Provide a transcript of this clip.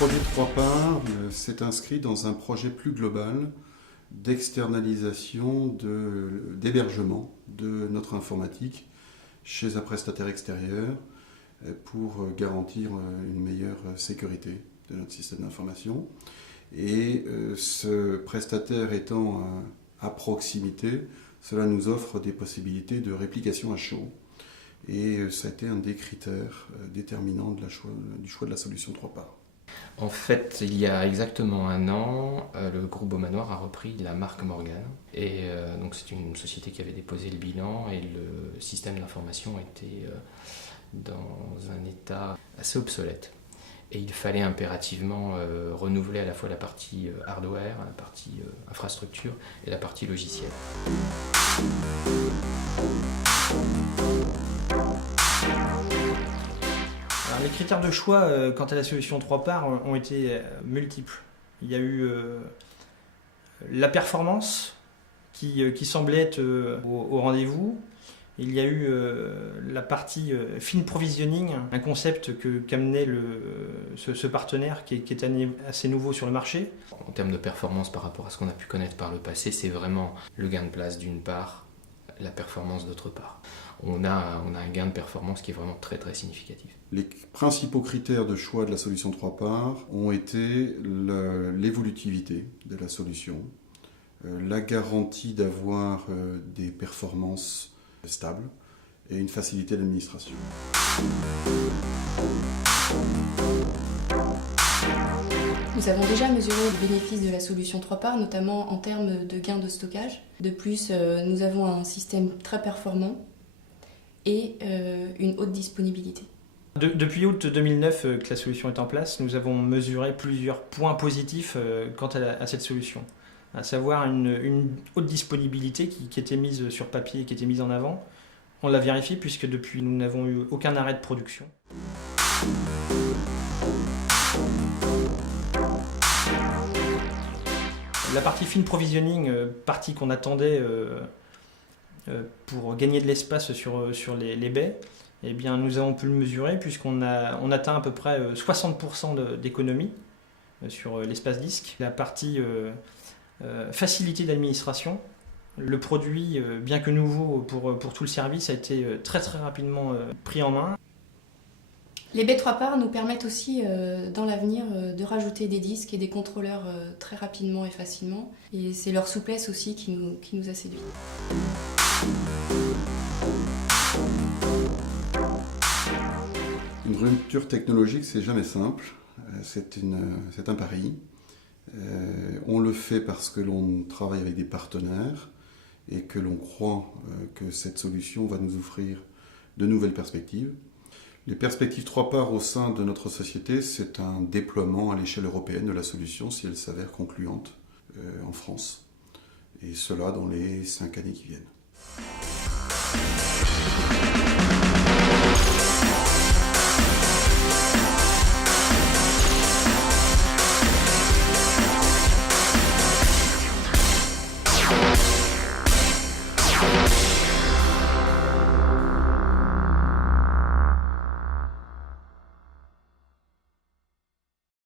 projet 3 parts s'est inscrit dans un projet plus global d'externalisation d'hébergement de notre informatique chez un prestataire extérieur pour garantir une meilleure sécurité de notre système d'information. Et ce prestataire étant à proximité, cela nous offre des possibilités de réplication à chaud. Et ça a été un des critères déterminants du choix de la solution 3 parts. En fait, il y a exactement un an, le groupe Beaumanoir a repris la marque Morgan. Et donc c'est une société qui avait déposé le bilan et le système d'information était dans un état assez obsolète. Et il fallait impérativement renouveler à la fois la partie hardware, la partie infrastructure et la partie logicielle. Alors, les critères de choix quant à la solution 3 parts ont été multiples. Il y a eu la performance qui semblait être au rendez-vous. Il y a eu la partie fin provisioning, un concept qu'amenait ce partenaire qui est assez nouveau sur le marché. En termes de performance par rapport à ce qu'on a pu connaître par le passé, c'est vraiment le gain de place d'une part, la performance d'autre part. On a un gain de performance qui est vraiment très très significatif. Les principaux critères de choix de la solution 3 parts ont été l'évolutivité de la solution, la garantie d'avoir des performances stables et une facilité d'administration. Nous avons déjà mesuré les bénéfices de la solution 3 parts, notamment en termes de gains de stockage. De plus, nous avons un système très performant et une haute disponibilité. Depuis août 2009 que la solution est en place, nous avons mesuré plusieurs points positifs quant à cette solution. À savoir une haute disponibilité qui était mise sur papier et qui était mise en avant. On l'a vérifié puisque depuis nous n'avons eu aucun arrêt de production. La partie fin provisioning, partie qu'on attendait pour gagner de l'espace sur les baies, eh bien, nous avons pu le mesurer puisqu'on atteint à peu près 60% d'économie sur l'espace disque. La partie facilité d'administration, le produit, bien que nouveau pour tout le service, a été très très rapidement pris en main. Les baies 3 parts nous permettent aussi dans l'avenir de rajouter des disques et des contrôleurs très rapidement et facilement. Et c'est leur souplesse aussi qui nous a séduits. Une rupture technologique, c'est jamais simple, c'est un pari. On le fait parce que l'on travaille avec des partenaires et que l'on croit que cette solution va nous offrir de nouvelles perspectives. Les perspectives 3 parts au sein de notre société, c'est un déploiement à l'échelle européenne de la solution si elle s'avère concluante en France. Et cela dans les 5 années qui viennent.